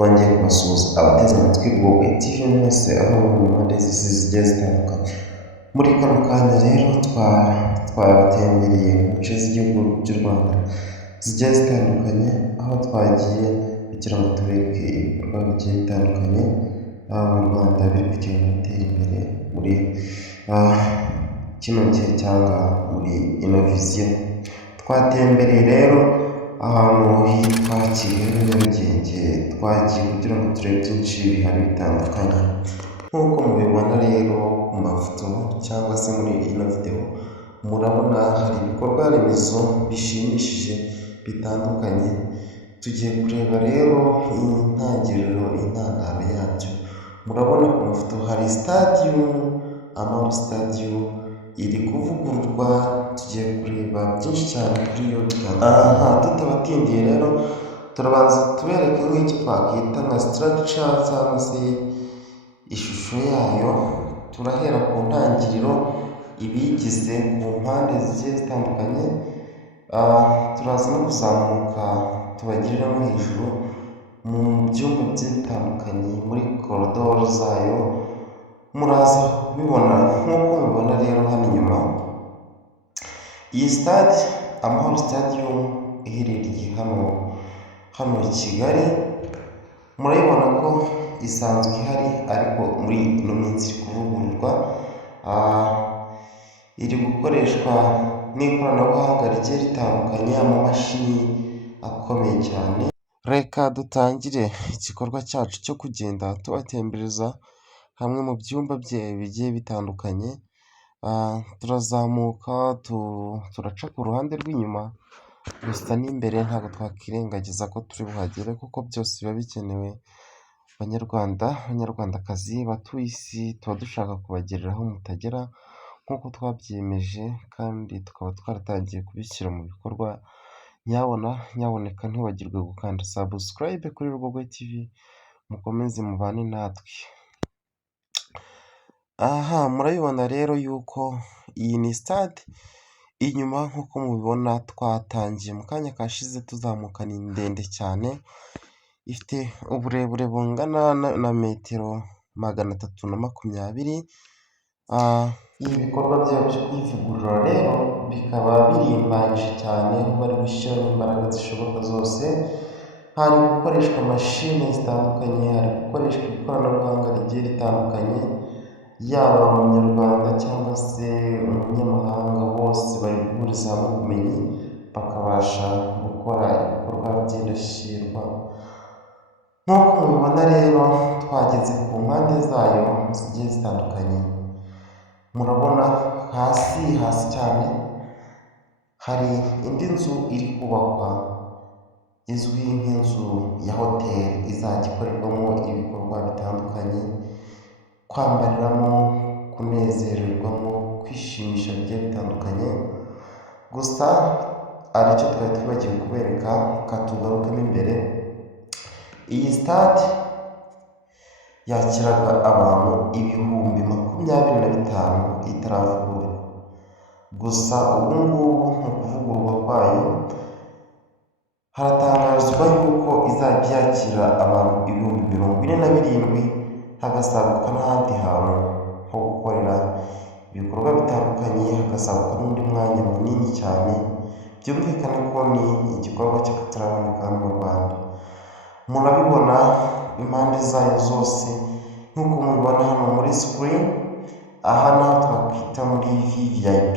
Twongeye kubasuhuza abateze amatwi Global TV mwese aho mu mpande z'isi zigiye zitandukanye. Muri kano kanya rero twabatembereye mu bice z'igihugu cy'u Rwanda zigiye zitandukanye, aho twagiye kugira ngo tubereke ibikorwa bigiye bitandukanye mu Rwanda biri kugenda bitera imbere muri kino gihe cyangwa muri ino viziyo. Twatembereye rero ahantu hitwa Kigali Nyarugenge, twagiye kugira ngo turebe byinshi bihari bitandukanye. Nk'uko mubibona rero ku mafoto cyangwa se muri ino video, murabona hari ibikorwa remezo bishimishije bitandukanye. Tugiye kureba rero intangiriro, intandaro yabyo. Murabona ku mafoto hari Amahoro Stadium iri kuvugururwa. Tugiye kureba byinshi cyane kuri iyo tutabatindiye rero turabanza tubereke nk'icyo twakwita nka structure cyangwa se ishusho yayo. Turahera ku ntangiriro, ibigize ku mpande zigiye zitandukanye, turaza no kuzamuka tubagiriramo hejuru mu byumba bigiye bitandukanye muri korodoro zayo. Muraza kubibona nk'uko mubibona rero hano inyuma. Iyi stade Amahoro Stadium iherereye hano i Kigali. Murabibona ko isanzwe ihari ariko muri ino minsi iri kuvugururwa, iri gukoreshwa n'ikoranabuhanga rigiye ritandukanye, amamashini akomeye cyane. Reka dutangire igikorwa cyacu cyo kugenda tubatembereza hamwe mu byumba bigiye bitandukanye. Turazamuka turaca ku ruhande rw'inyuma, gusa n'imbere ntabwo twakwirengagiza ko turi buhagere kuko byose biba bikenewe. Banyarwanda, banyarwandakazi, batuye isi, tuba dushaka kubagereraho mutagera nk'uko twabyiyemeje, kandi tukaba twaratangiye kubishyira mu bikorwa. Nyaboneka ntibagirwe gukanda subscribe kuri Global TV, mukomeze mubane natwe. Murabibona rero yuko iyi ni stade. Inyuma nk'uko mubibona twatangiye mu kanya kashize tuzamuka, ni ndende cyane, ifite uburebure bungana na metero 320. Ibi bikorwa byabo byo kwivugurura rero bikaba birimbanyije cyane, aho bari gushyiramo imbaraga zishoboka zose. Hari gukoreshwa mashini zitandukanye, hari gukoreshwa ikoranabuhanga rigiye ritandukanye. Yaba umunyarwanda cyangwa se umunyamahanga, bose bari guhuriza hamwe ubumenyi bakabasha gukora ibikorwa by'indashyikirwa. Nk'uko mubibona rero twageze ku mpande zayo zigiye zitandukanye. Murabona hasi cyane hari indi nzu iri kubakwa izwi nk'inzu ya hoteli, izajya ikorerwamo ibikorwa bitandukanye, kwambariramo, kunezererwamo, kwishimisha bigiye bitandukanye. Gusa aricyo twari twibagiwe kubereka, katugarukamo imbere. Iyi stade yakiraga abantu 25,000 itaravugururwa. Gusa ubu ngubu mu kuvugururwa kwayo haratangazwa yuko izajya yakira abantu 47,000, hagasaguka n'ahandi hantu ho gukorera ibikorwa bitandukanye, hagasaguka n'undi mwanya munini cyane. Byumvikane ko ni igikorwa cy'akataraboneka mu Rwanda. Murabibona impande zayo zose nk'uko mubibona hano muri screen. Aha naho twakwita muri VIP,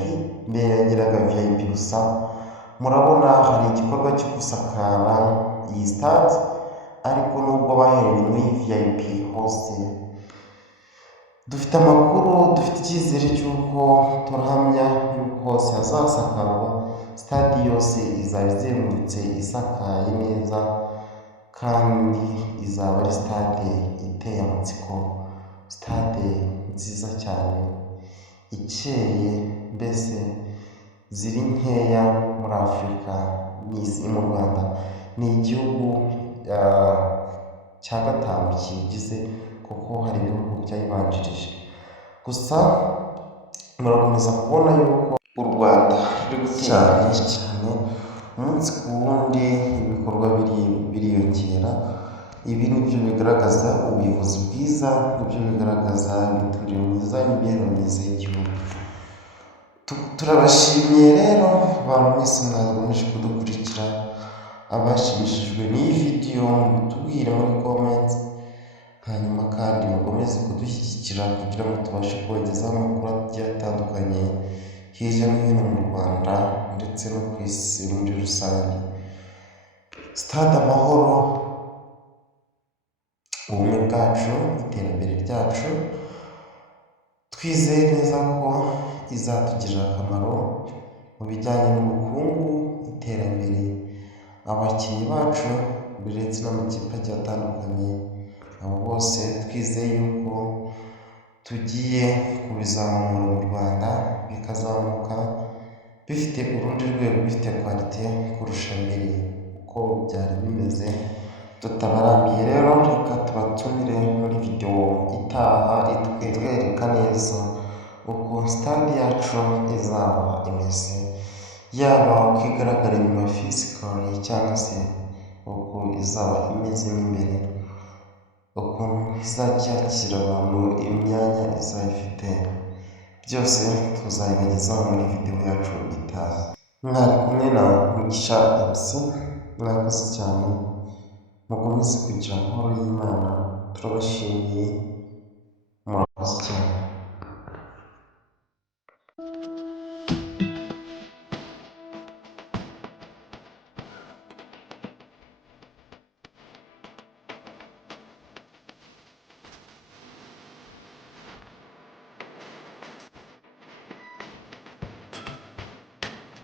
mbere yagiraga VIP gusa. Murabona hari igikorwa cyo gusakara iyi stade, ariko nubwo bahereye muri VIP hose, dufite amakuru, dufite icyizere cy'uko turahamya yuko hose hazasakarwa. Stade yose izaba izengurutse, isakaye neza, kandi izaba ari stade iteye amatsiko, stade nziza cyane, ikeye, mbese ziri nkeya muri Afurika n'isi. Mu Rwanda ni igihugu cya gatanu kigize, kuko hari ibihugu byayibanjirije. Gusa murakomeza kubona yuko u Rwanda ruri gutera cyane umunsi ku wundi, ibikorwa biriyongera. Ibi ni byo bigaragaza ubuyobozi bwiza, nibyo bigaragaza imiturire myiza, imibereho myiza y'igihugu. Turabashimiye rero abantu mwese mwakomeje kudukurikira, abashimishijwe n'iyi video mutubwire muri comments, hanyuma kandi mukomeze kudushyigikira kugira ngo tubashe kubagezaho amakuru agiye atandukanye hirya no hino mu Rwanda ndetse no ku isi muri rusange. Stade Amahoro, ubumwe bwacu, iterambere ryacu, twizeye neza ko izatugirira akamaro mu bijyanye n'ubukungu, iterambere, abakinnyi bacu ndetse n'amakipe agiye atandukanye, abo bose twizeye yuko tugiye kubizamura mu Rwanda, bikazamuka bifite urundi rwego, bifite quality kurusha mbere uko byari bimeze. Tutabarambiye rero, reka tubatumire muri video itaha itwereka neza uko stade yacu izaba imeze, yaba uko igaragara inyuma physically cyangwa se uko izaba imeze imbere, ukuntu izajya yakira abantu, imyanya izaba ifite, byose tuzabibagezaho muri video yacu itaha. Mwari kumwe na Mugisha MC, mwakoze cyane, mukomeze kugira amahoro y'Imana, turabashimiye, murakoze cyane.